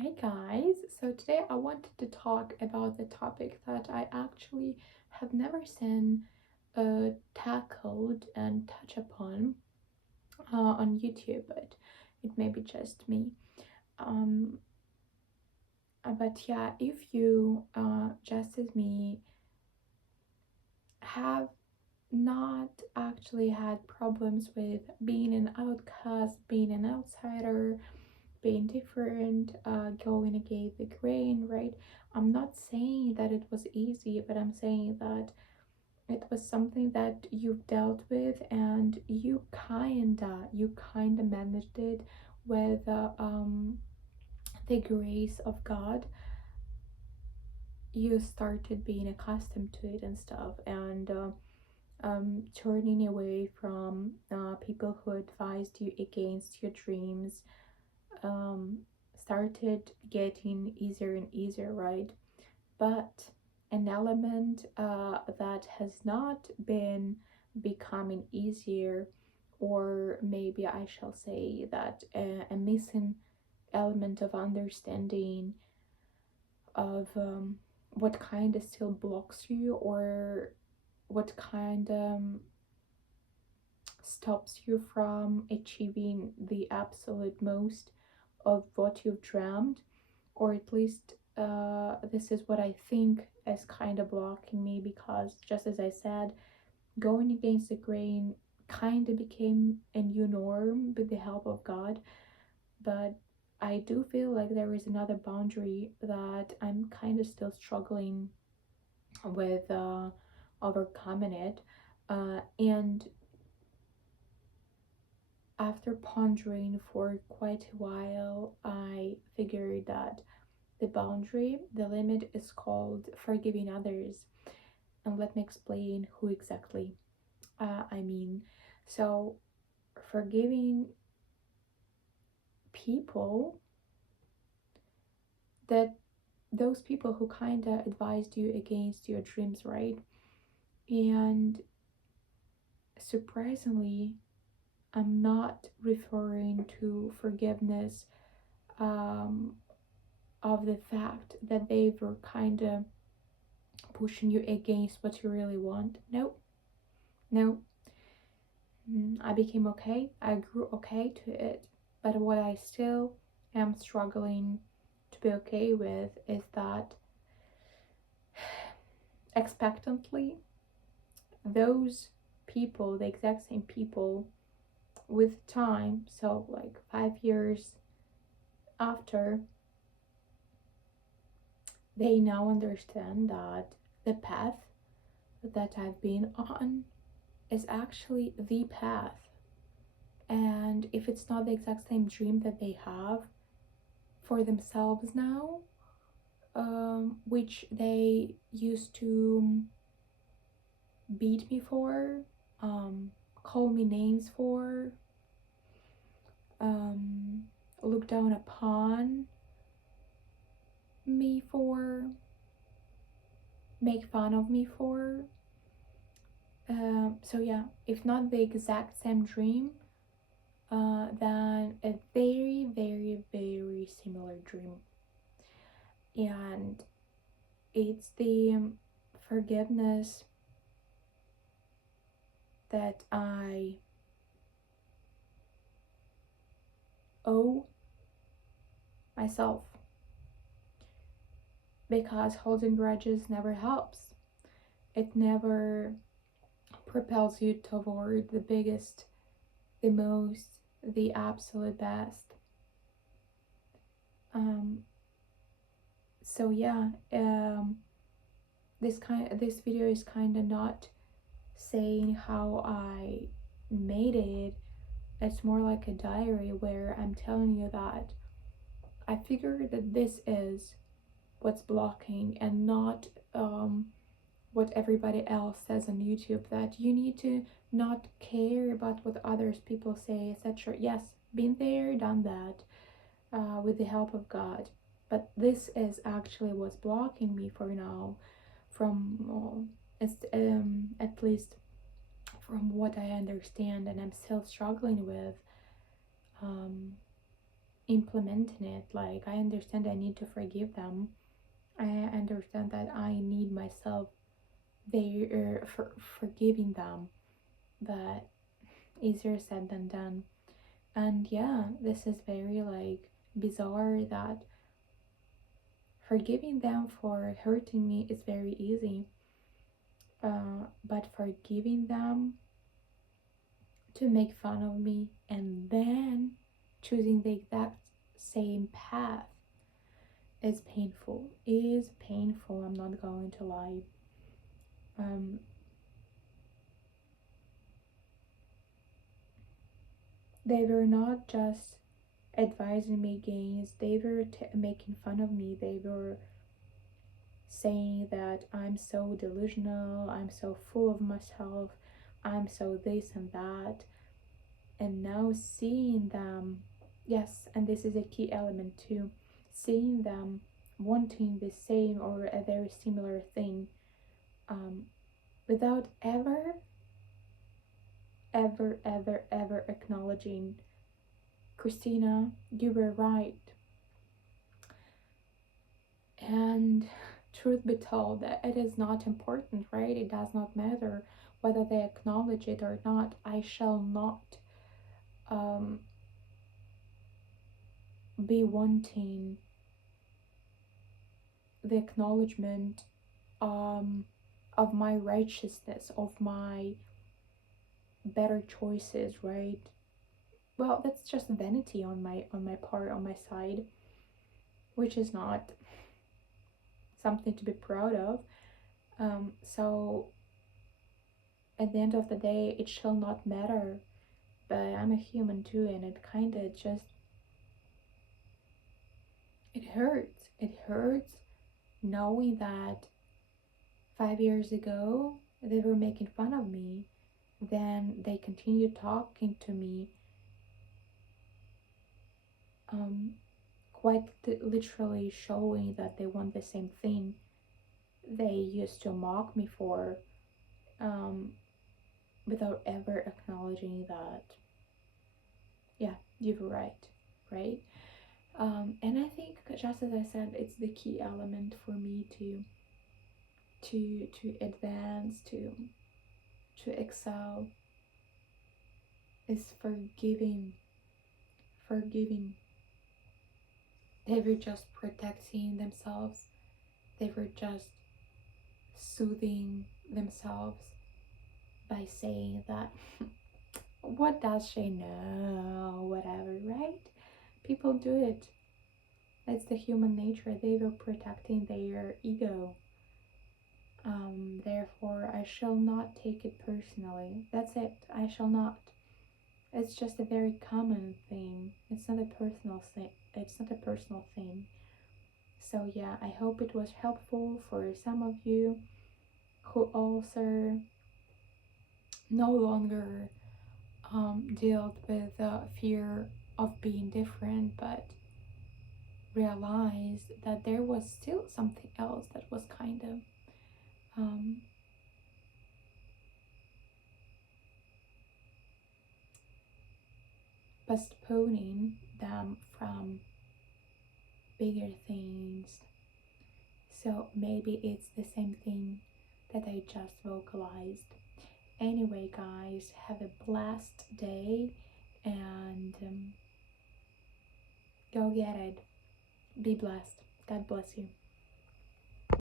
Hi guys, so today I wanted to talk about the topic that I actually have never seen tackled and touch upon on YouTube, but it may be just me. Um, but yeah, if you, just as me, have not actually had problems with being an outcast, being an outsider, being different, going against the grain, right? I'm not saying that it was easy, but I'm saying that it was something that you've dealt with and you kinda managed it with the grace of God. You started being accustomed to it and stuff, and turning away from people who advised you against your dreams um, started getting easier and easier, right? But an element that has not been becoming easier, or maybe I shall say that a missing element of understanding of what kind of still blocks you, or what kind stops you from achieving the absolute most of what you've dreamed, or at least this is what I think is kind of blocking me, because just as I said, going against the grain kind of became a new norm with the help of God. But I do feel like there is another boundary that I'm kind of still struggling with overcoming it. And after pondering for quite a while, I figured that the limit is called forgiving others. And let me explain who exactly I mean. So, forgiving people, that those people who kind of advised you against your dreams, right? And surprisingly, I'm not referring to forgiveness um, of the fact that they were kind of pushing you against what you really want. No, no. I became okay. I grew okay to it. But what I still am struggling to be okay with is that expectantly, those people, the exact same people, with time, so like 5 years after, they now understand that the path that I've been on is actually the path. And if it's not the exact same dream that they have for themselves now, which they used to beat me for, call me names for, um, look down upon me for, make fun of me for. So yeah, if not the exact same dream, then a very, very, very similar dream. And it's the forgiveness that I owe myself, because holding grudges never helps. It never propels you toward the biggest, the most, the absolute best. Um, so yeah, this video is kind of not saying how I made it. It's more like a diary where I'm telling you that I figured that this is what's blocking, and not what everybody else says on YouTube, that you need to not care about what others people say, etc. Yes, been there, done that, with the help of God. But this is actually what's blocking me for now, from at least from what I understand, and I'm still struggling with. Um, implementing it. Like, I understand I need to forgive them. I understand that I need myself there for forgiving them, but easier said than done. And yeah, this is very like bizarre that forgiving them for hurting me is very easy, but forgiving them to make fun of me and then choosing the exact same path is painful. Is painful, I'm not going to lie. Um, they were not just advising me against, they were making fun of me. They were saying that I'm so delusional, I'm so full of myself, I'm so this and that. And now seeing them, yes, and this is a key element too, seeing them wanting the same or a very similar thing, um, without ever acknowledging, Christina, you were right. And truth be told, that it is not important, right? It does not matter whether they acknowledge it or not. I shall not um, be wanting the acknowledgement of my righteousness, of my better choices, right? Well, that's just vanity on my part, on my side, which is not something to be proud of. So at the end of the day, it shall not matter. But I'm a human too, and it kind of just it hurts. It hurts knowing that 5 years ago they were making fun of me. Then they continued talking to me, um, quite literally showing that they want the same thing they used to mock me for, um, without ever acknowledging that, yeah, you were right, right? And I think, just as I said, it's the key element for me to advance, to excel, is forgiving. Forgiving. They were just protecting themselves. They were just soothing themselves by saying that, what does she know? Whatever, right? People do it. It's the human nature. They were protecting their ego. Therefore, I shall not take it personally. That's it. I shall not. It's just a very common thing. It's not a personal thing. It's not a personal thing. So yeah, I hope it was helpful for some of you who also no longer dealt with the fear of being different, but realized that there was still something else that was kind of um, postponing them from bigger things. So maybe it's the same thing that I just vocalized. Anyway, guys, have a blessed day and go get it. Be blessed. God bless you.